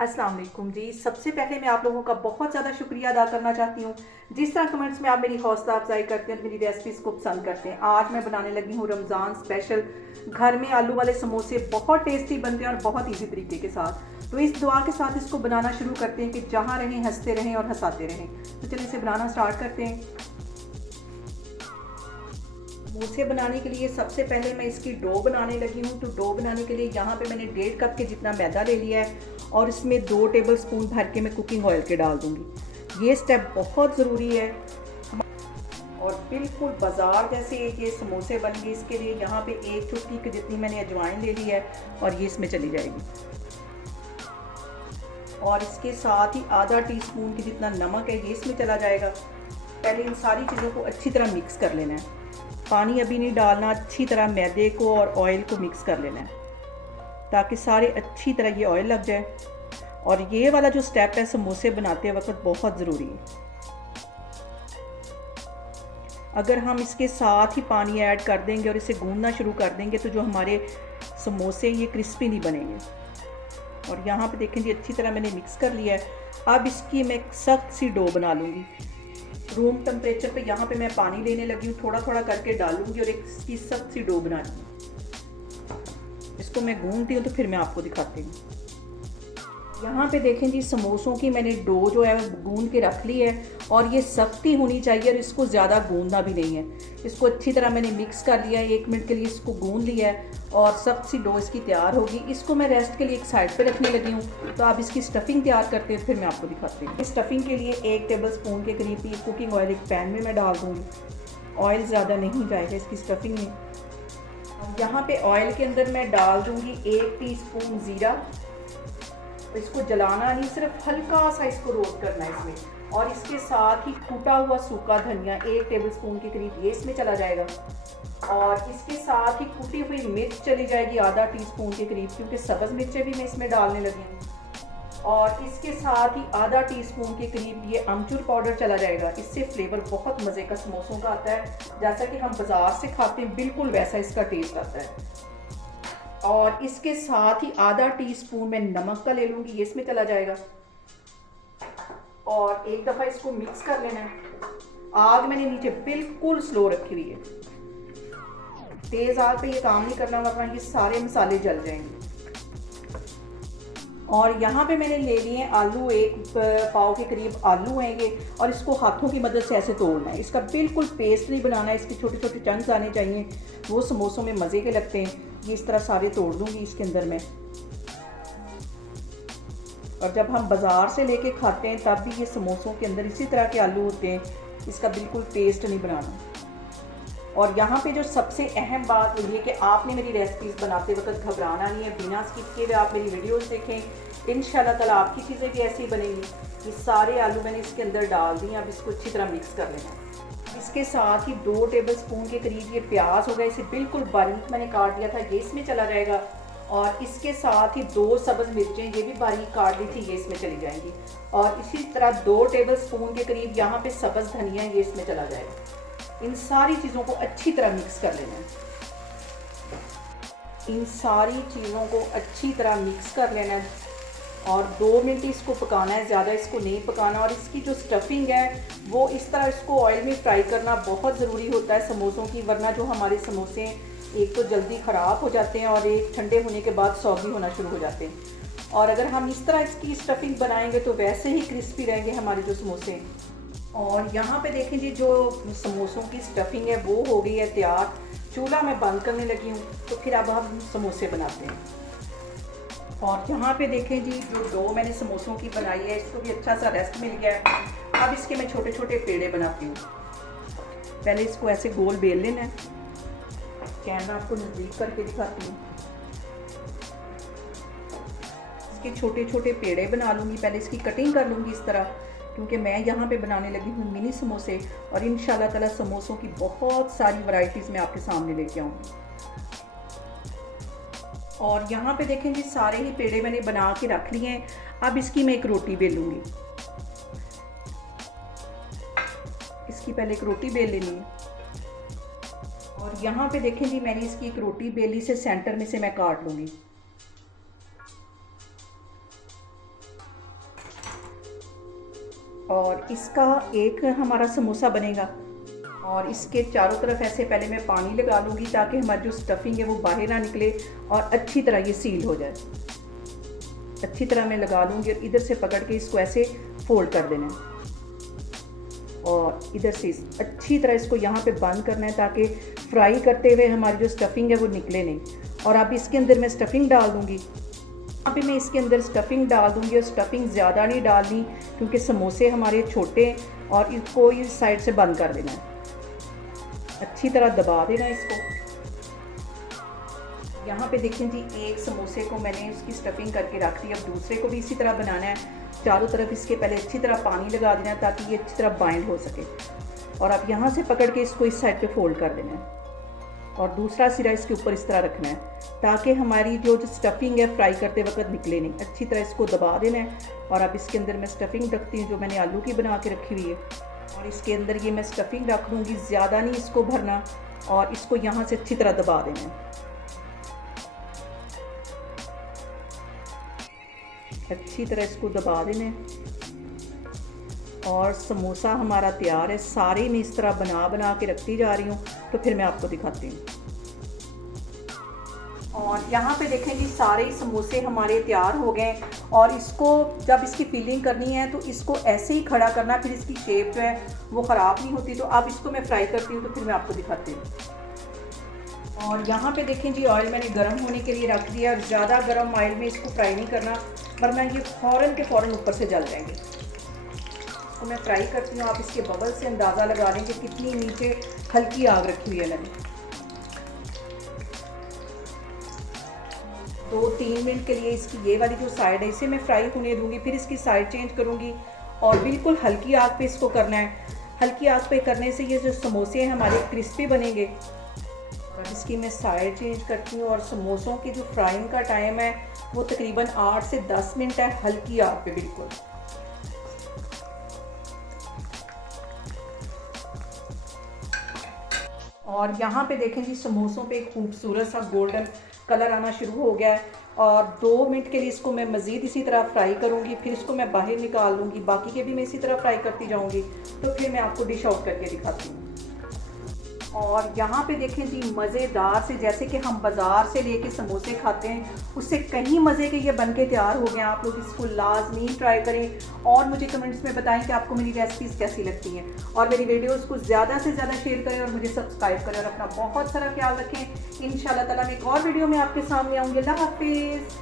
अस्सलाम वालेकुम जी। सबसे पहले मैं आप लोगों का बहुत ज़्यादा शुक्रिया अदा करना चाहती हूँ जिस तरह कमेंट्स में आप मेरी हौसला अफजाई करते हैं और मेरी रेसिपीज़ को पसंद करते हैं। आज मैं बनाने लगी हूँ रमज़ान स्पेशल घर में आलू वाले समोसे। बहुत टेस्टी बनते हैं और बहुत ईजी तरीके के साथ। तो इस दुआ के साथ इसको बनाना शुरू करते हैं कि जहाँ रहें हंसते रहें और हंसाते रहें। तो चलिए इसे बनाना स्टार्ट करते हैं। समोसे बनाने के लिए सबसे पहले मैं इसकी डो बनाने लगी हूँ। तो डो बनाने के लिए यहाँ पे मैंने 1.5 कप के जितना मैदा ले लिया है और इसमें 2 टेबल स्पून भर के मैं कुकिंग ऑयल के डाल दूँगी। ये स्टेप बहुत ज़रूरी है और बिल्कुल बाज़ार जैसे ये समोसे बनेंगे। इसके लिए यहाँ पे 1 चुटकी की जितनी मैंने अजवाइन ले ली है और ये इसमें चली जाएगी। और इसके साथ ही आधा टीस्पून की जितना नमक है ये इसमें चला जाएगा। पहले इन सारी चीज़ों को अच्छी तरह मिक्स कर लेना है। पानी अभी नहीं डालना, अच्छी तरह मैदे को और ऑयल को मिक्स कर लेना है ताकि सारे अच्छी तरह ये ऑयल लग जाए। और ये वाला जो स्टेप है समोसे बनाते वक्त बहुत ज़रूरी है। अगर हम इसके साथ ही पानी ऐड कर देंगे और इसे गूंदना शुरू कर देंगे तो जो हमारे समोसे ये क्रिस्पी नहीं बनेंगे। और यहाँ पे देखें जी अच्छी तरह मैंने मिक्स कर लिया है। अब इसकी मैं सख्त सी डो बना लूँगी। रूम टेम्परेचर पे यहाँ पे मैं पानी लेने लगी हूँ, थोड़ा थोड़ा करके डालूंगी और एक इसकी सख्त सी डो बना लूँगी। इसको मैं गूंदती हूँ तो फिर मैं आपको दिखाती हूँ। यहाँ पे देखें जी समोसों की मैंने डो जो है गूंद के रख ली है और ये सख्ती होनी चाहिए और इसको ज़्यादा गूंदना भी नहीं है। इसको अच्छी तरह मैंने मिक्स कर लिया है, 1 मिनट के लिए इसको गूंद लिया है और सख्त सी डो इसकी तैयार होगी। इसको मैं रेस्ट के लिए एक साइड पे रखने लगी हूँ। तो आप इसकी स्टफिंग तैयार करते हैं फिर मैं आपको दिखाती हूँ। इस स्टफिंग के लिए 1 टेबल स्पून के करीब ये कुकिंग ऑयल एक पैन में मैं डाल दूँगी। ऑयल ज़्यादा नहीं जाएगा इसकी स्टफिंग में। यहाँ पे ऑयल के अंदर मैं डाल दूँगी 1 टीस्पून ज़ीरा। इसको जलाना नहीं, सिर्फ हल्का सा इसको रोस्ट करना है इसमें। और इसके साथ ही कूटा हुआ सूखा धनिया 1 टेबल स्पून के करीब ये इसमें चला जाएगा। और इसके साथ ही कुटी हुई मिर्च चली जाएगी आधा टीस्पून के करीब, क्योंकि सब्ज़ मिर्चें भी मैं इसमें डालने लगी हूँ। और इसके साथ ही आधा टीस्पून के करीब ये अमचूर पाउडर चला जाएगा। इससे फ्लेवर बहुत मज़े का समोसों का आता है, जैसा कि हम बाज़ार से खाते हैं बिल्कुल वैसा इसका टेस्ट आता है। और इसके साथ ही आधा टीस्पून मैं नमक का ले लूँगी, ये इसमें चला जाएगा। और एक दफ़ा इसको मिक्स कर लेना है। आग मैंने नीचे बिल्कुल स्लो रखी हुई है, तेज़ आग पे ये काम नहीं करना वरना ये सारे मसाले जल जाएंगे। और यहाँ पे मैंने ले लिए आलू, 1 पाव के करीब आलू हैं ये। और इसको हाथों की मदद से ऐसे तोड़ना है। इसका बिल्कुल पेस्ट नहीं बनाना है, इसके छोटे छोटे चंक्स आने चाहिए, वो समोसों में मज़े के लगते हैं। ये इस तरह सारे तोड़ दूँगी इसके अंदर में। और जब हम बाज़ार से लेके खाते हैं तब भी ये समोसों के अंदर इसी तरह के आलू होते हैं, इसका बिल्कुल पेस्ट नहीं बनाना। और यहाँ पे जो सबसे अहम बात ये है कि आपने मेरी रेसिपीज़ बनाते वक्त घबराना नहीं है। बिना स्किप किए हुए आप मेरी वीडियोस देखें, इंशाल्लाह ताला आपकी चीज़ें भी ऐसी बनेंगी। ये सारे आलू मैंने इसके अंदर डाल दिए। अब इसको अच्छी तरह मिक्स कर लेना। इसके साथ ही 2 टेबल स्पून के करीब ये प्याज हो गया, इसे बिल्कुल बारीक मैंने काट दिया था, ये इसमें चला जाएगा। और इसके साथ ही 2 सब्ज़ मिर्चें ये भी बारीक काट दी थी, ये इसमें चली जाएंगी। और इसी तरह 2 टेबल स्पून के करीब यहाँ पे सब्ज़ धनिया ये इसमें चला जाएगा। इन सारी चीज़ों को अच्छी तरह मिक्स कर लेना है। इन सारी चीज़ों को अच्छी तरह मिक्स कर लेना है और 2 मिनट इसको पकाना है, ज़्यादा इसको नहीं पकाना। और इसकी जो स्टफिंग है वो इस तरह इसको ऑयल में फ्राई करना बहुत ज़रूरी होता है समोसों की, वरना जो हमारे समोसे एक तो जल्दी ख़राब हो जाते हैं और एक ठंडे होने के बाद सॉगी होना शुरू हो जाते हैं। और अगर हम इस तरह इसकी स्टफिंग बनाएंगे तो वैसे ही क्रिस्पी रहेंगे हमारे जो समोसे। और यहाँ पे देखें जी जो समोसों की स्टफिंग है वो हो गई है तैयार। चूल्हा मैं बंद करने लगी हूँ। तो फिर अब हम समोसे बनाते हैं। और यहाँ पे देखें जी जो डो मैंने समोसों की बनाई है इसको भी अच्छा सा रेस्ट मिल गया है। अब इसके मैं छोटे छोटे पेड़े बनाती हूँ। पहले इसको ऐसे गोल बेल लेना है। कैमरा आपको नज़दीक करके दिखाती हूँ। इसके छोटे छोटे पेड़े बना लूँगी। पहले इसकी कटिंग कर लूँगी इस तरह, क्योंकि मैं यहाँ पे बनाने लगी हूँ मिनी समोसे। और इंशाल्लाह ताला समोसों की बहुत सारी वैरायटीज़ मैं आपके सामने लेके आऊँगी। और यहाँ पे देखें जी सारे ही पेड़े मैंने बना के रख लिए हैं। अब इसकी मैं एक रोटी बेलूँगी। इसकी पहले एक रोटी बेल लेनी है। और यहाँ पे देखें जी मैंने इसकी एक रोटी बेली से सेंटर में से मैं काट लूँगी। और इसका एक हमारा समोसा बनेगा। और इसके चारों तरफ ऐसे पहले मैं पानी लगा लूँगी ताकि हमारी जो स्टफिंग है वो बाहर ना निकले और अच्छी तरह ये सील हो जाए। अच्छी तरह मैं लगा लूँगी और इधर से पकड़ के इसको ऐसे फोल्ड कर देना है और इधर से अच्छी तरह इसको यहाँ पे बंद करना है ताकि फ्राई करते हुए हमारी जो स्टफिंग है वो निकले नहीं। और अब इसके अंदर मैं स्टफिंग डाल दूँगी। यहाँ पे मैं इसके अंदर स्टफिंग डाल दूँगी और स्टफिंग ज़्यादा नहीं डालनी क्योंकि समोसे हमारे छोटे हैं और इसको इस साइड से बंद कर देना है। अच्छी तरह दबा देना इसको। यहाँ पे देखें जी, एक समोसे को मैंने उसकी स्टफिंग करके रख दी। अब दूसरे को भी इसी तरह बनाना है। चारों तरफ इसके पहले अच्छी तरह पानी लगा देना है ताकि ये अच्छी तरह बाइंड हो सके। और अब यहाँ से पकड़ के इसको इस साइड पे फोल्ड कर देना है और दूसरा सिरा इसके ऊपर इस तरह रखना है ताकि हमारी जो स्टफिंग है फ्राई करते वक्त निकले नहीं। अच्छी तरह इसको दबा देना है। और अब इसके अंदर मैं स्टफिंग रखती हूँ जो मैंने आलू की बना के रखी हुई है और इसके अंदर ये मैं स्टफिंग रख दूँगी। ज़्यादा नहीं इसको भरना और इसको यहाँ से अच्छी तरह दबा देना है। अच्छी तरह इसको दबा देना है और समोसा हमारा तैयार है। सारे मैं इस तरह बना के रखती जा रही हूँ तो फिर मैं आपको दिखाती हूँ। और यहाँ पे देखें जी, सारे ही समोसे हमारे तैयार हो गए। और इसको जब इसकी फिलिंग करनी है तो इसको ऐसे ही खड़ा करना, फिर इसकी शेप जो है वो ख़राब नहीं होती। तो अब इसको मैं फ्राई करती हूँ तो फिर मैं आपको दिखाती हूँ। और यहाँ पे देखें जी, ऑयल मैंने गर्म होने के लिए रख दिया और ज़्यादा गर्म ऑयल में इसको फ्राई नहीं करना वरना ये फ़ौरन के फ़ौरन ऊपर से जल जाएंगे। तो मैं फ्राई करती हूँ। आप इसके बबल से अंदाज़ा लगा लें कि कितनी नीचे हल्की आग रखी हुई है मैंने। 2-3 मिनट के लिए इसकी ये वाली जो साइड है इसे मैं फ्राई होने दूँगी। फिर इसकी साइड चेंज करूँगी और बिल्कुल हल्की आग पे इसको करना है। हल्की आग पे करने से ये जो समोसे हैं हमारे क्रिस्पी बनेंगे। और इसकी मैं साइड चेंज करती हूँ। और समोसों की जो फ्राइंग का टाइम है वो तकरीबन 8 से 10 मिनट है, हल्की आग पे बिल्कुल। और यहाँ पे देखें जी, समोसों पे एक खूबसूरत सा गोल्डन कलर आना शुरू हो गया है। और 2 मिनट के लिए इसको मैं मज़ीद इसी तरह फ्राई करूँगी। फिर इसको मैं बाहर निकाल लूँगी। बाकी के भी मैं इसी तरह फ्राई करती जाऊँगी तो फिर मैं आपको डिश आउट करके दिखाती हूँ। और यहाँ पे देखें जी, मज़ेदार से जैसे कि हम बाज़ार से लेके समोसे खाते हैं उससे कहीं मज़े के ये बनके तैयार हो गए। आप लोग इसको लाजमी ट्राई करें और मुझे कमेंट्स में बताएं कि आपको मेरी रेसिपीज़ कैसी लगती हैं। और मेरी वीडियोस को ज़्यादा से ज़्यादा शेयर करें और मुझे सब्सक्राइब करें और अपना बहुत सारा ख्याल रखें। इंशाल्लाह ताला मैं एक और वीडियो में आपके सामने आऊँगी। अल्लाह हाफिज़।